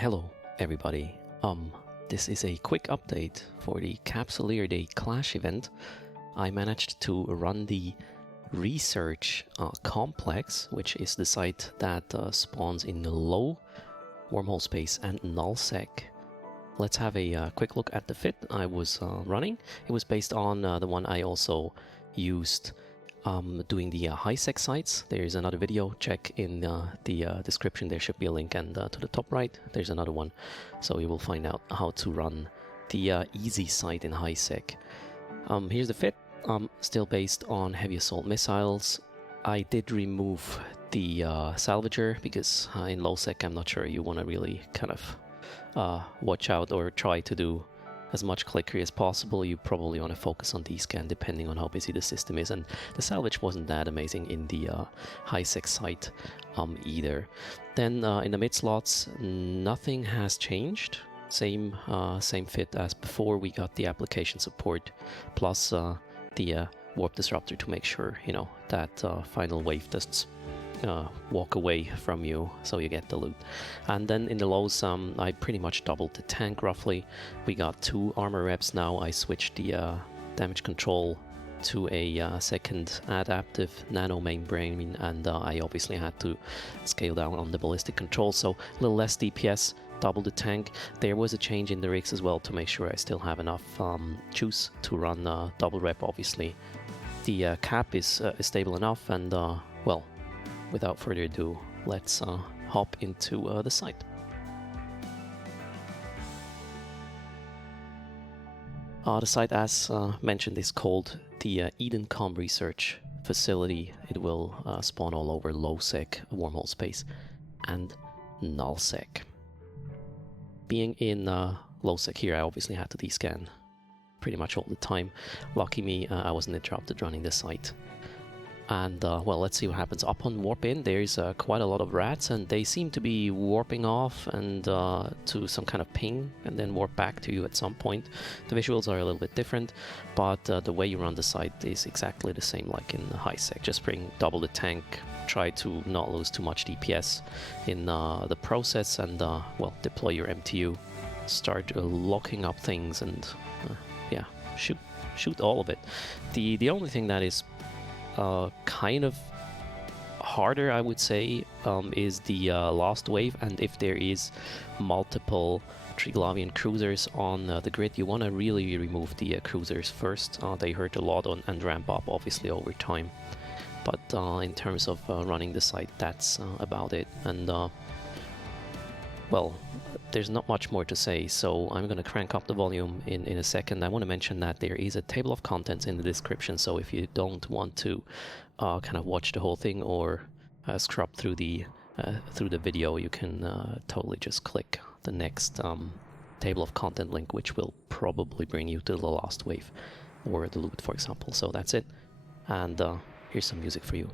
Hello everybody, this is a quick update for the Capsuleer Day Clash event. I managed to run the research complex, which is the site that spawns in the low wormhole space and nullsec. Let's have a quick look at the fit I was running. It was based on the one I also used doing the high-sec sites. There's another video, check in the description, there should be a link, and to the top right there's another one, so you will find out how to run the easy site in high-sec. Here's the fit, still based on heavy assault missiles. I did remove the salvager because in low-sec I'm not sure you want to really kind of watch out or try to do as much clickery as possible. You probably want to focus on D-scan depending on how busy the system is, and the salvage wasn't that amazing in the high-sec site either. Then in the mid slots, nothing has changed. Same fit as before. We got the application support plus the warp disruptor to make sure, you know, that final wave doesn't walk away from you, so you get the loot. And then in the lows, I pretty much doubled the tank roughly. We got 2 armor reps now. I switched the damage control to a second adaptive nano membrane, and I obviously had to scale down on the ballistic control, so a little less DPS, double the tank. There was a change in the rigs as well to make sure I still have enough juice to run double rep. Obviously the cap is stable enough, and well, without further ado, let's hop into the site. The site, as mentioned, is called the EDENCOM research facility. It will spawn all over low-sec, wormhole space, and null-sec. Being in low-sec here, I obviously had to descan pretty much all the time. Lucky me, I wasn't interrupted running the site. And well, let's see what happens. Up on warp in, there's quite a lot of rats, and they seem to be warping off and to some kind of ping and then warp back to you at some point. The visuals are a little bit different, but the way you run the site is exactly the same like in high-sec. Just bring double the tank, try to not lose too much DPS in the process, and well, deploy your MTU, start locking up things, and yeah, shoot all of it. The only thing that is kind of harder, I would say, is the last wave, and if there is multiple Triglavian cruisers on the grid, you want to really remove the cruisers first. They hurt a lot and ramp up obviously over time, but in terms of running the site, that's about it. And well, there's not much more to say, so I'm going to crank up the volume in a second. I want to mention that there is a table of contents in the description, so if you don't want to kind of watch the whole thing or scrub through the video, you can totally just click the next table of content link, which will probably bring you to the last wave or the loot, for example. So that's it, and here's some music for you.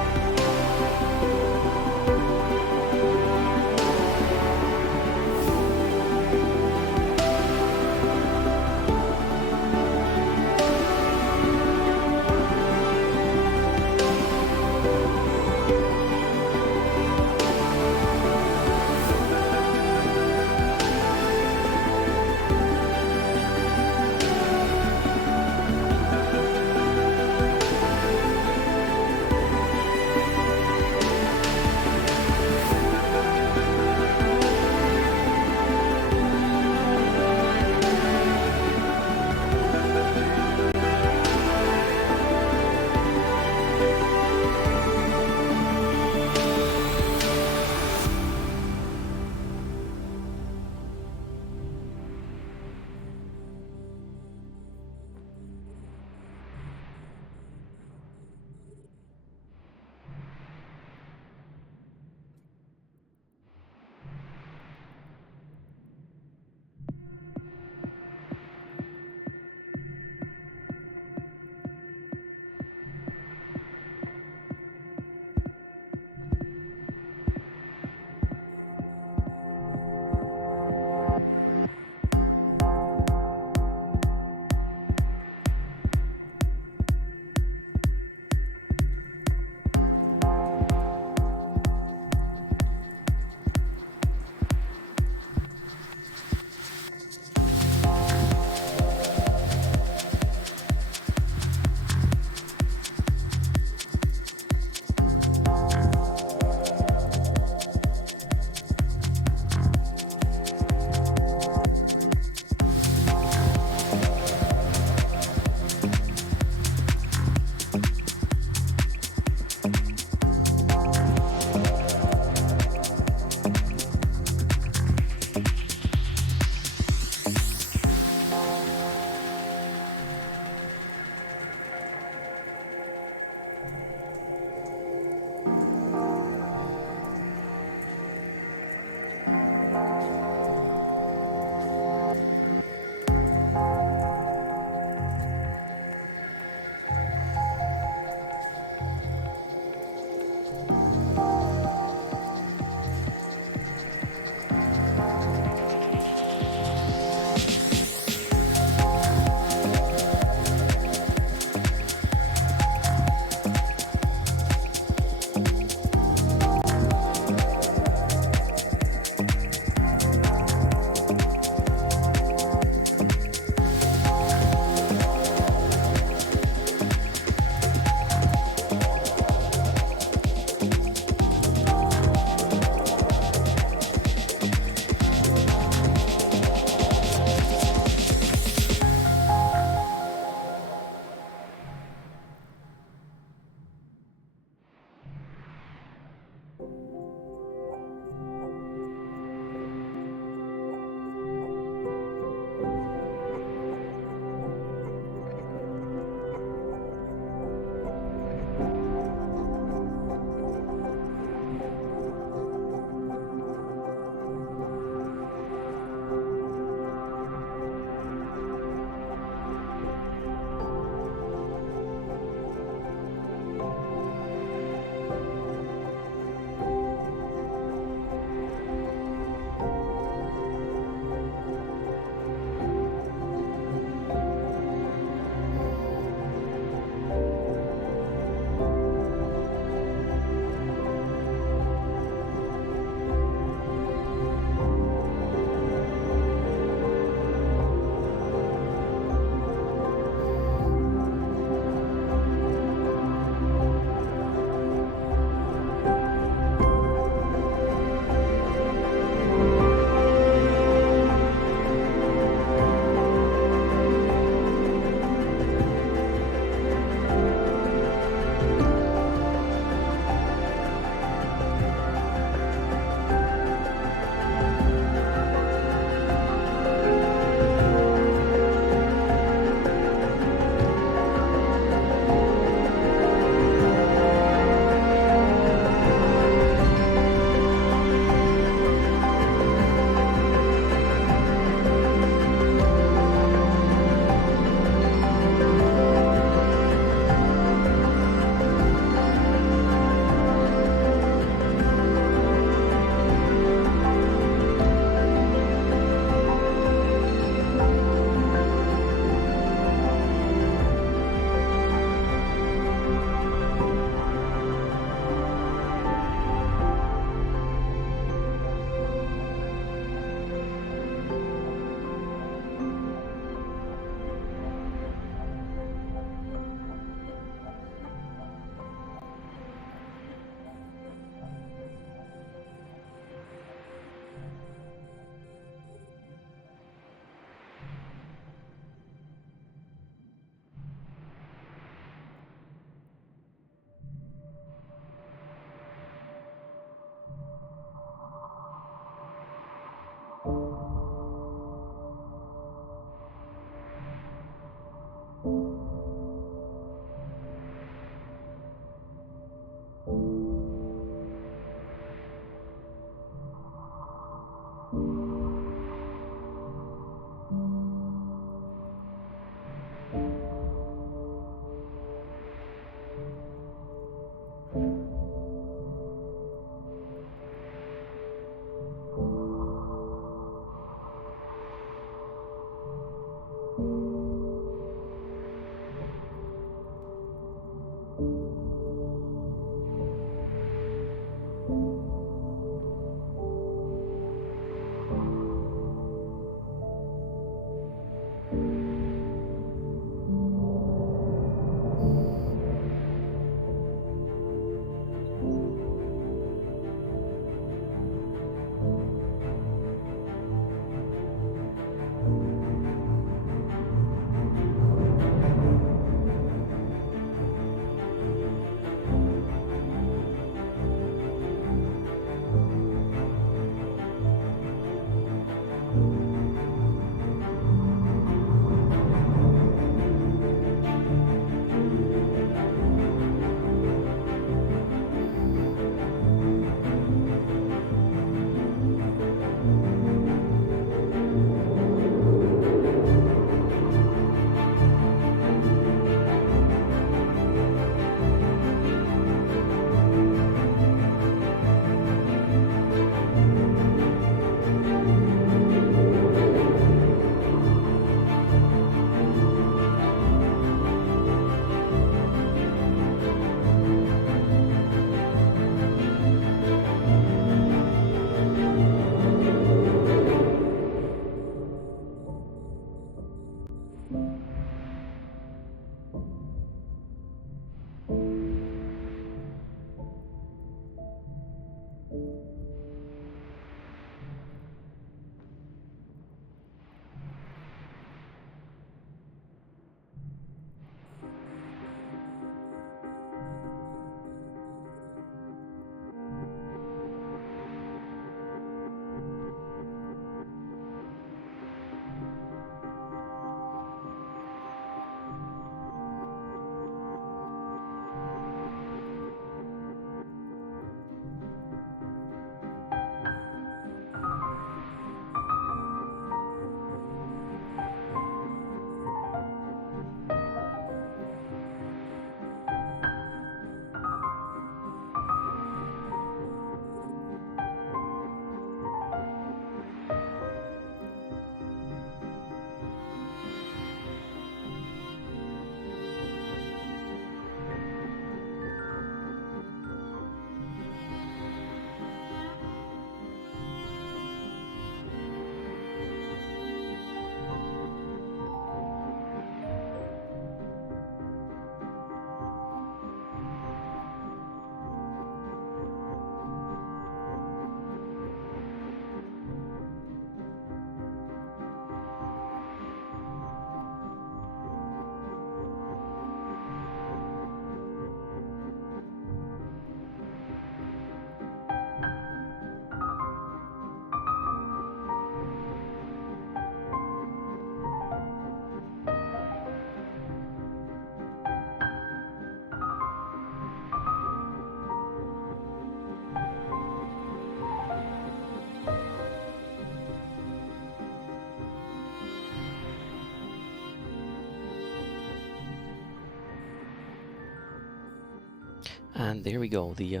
And there we go, the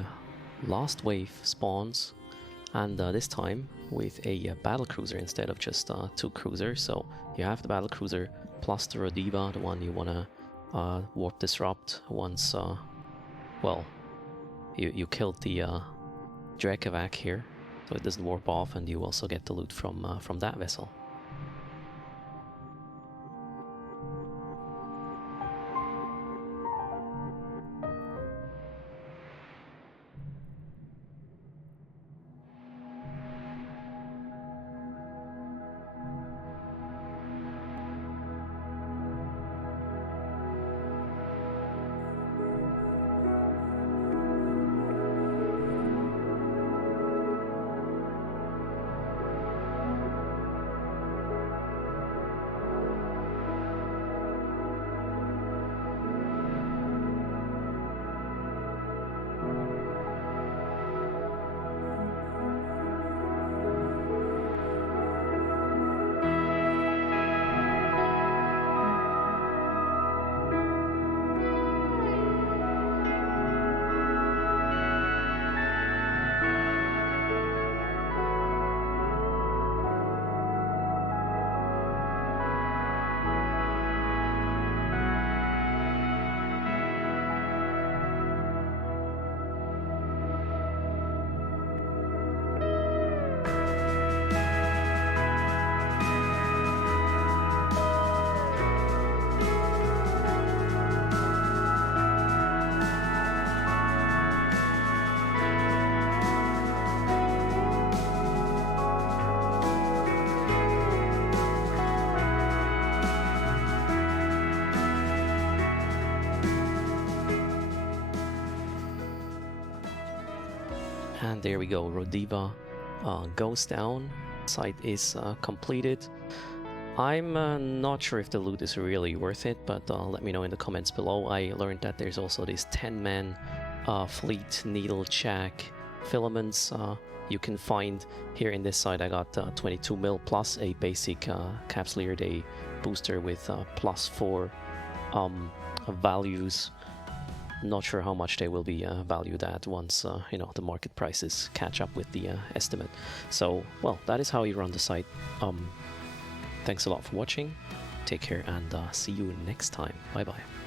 last wave spawns, and this time with a battle cruiser instead of just 2 cruisers. So you have the battle cruiser plus the Rodiva, the one you want to warp disrupt once, well, you killed the Dekavac here, so it doesn't warp off, and you also get the loot from that vessel. And there we go, Rodiva goes down, site is completed. I'm not sure if the loot is really worth it, but let me know in the comments below. I learned that there's also this 10-man fleet needle jack filaments you can find here in this site. I got 22 mil plus a basic Capsuleer Day booster with +4 values. Not sure how much they will be valued at once you know, the market prices catch up with the estimate. So, well, that is how you run the site. Thanks a lot for watching. Take care and see you next time. Bye bye.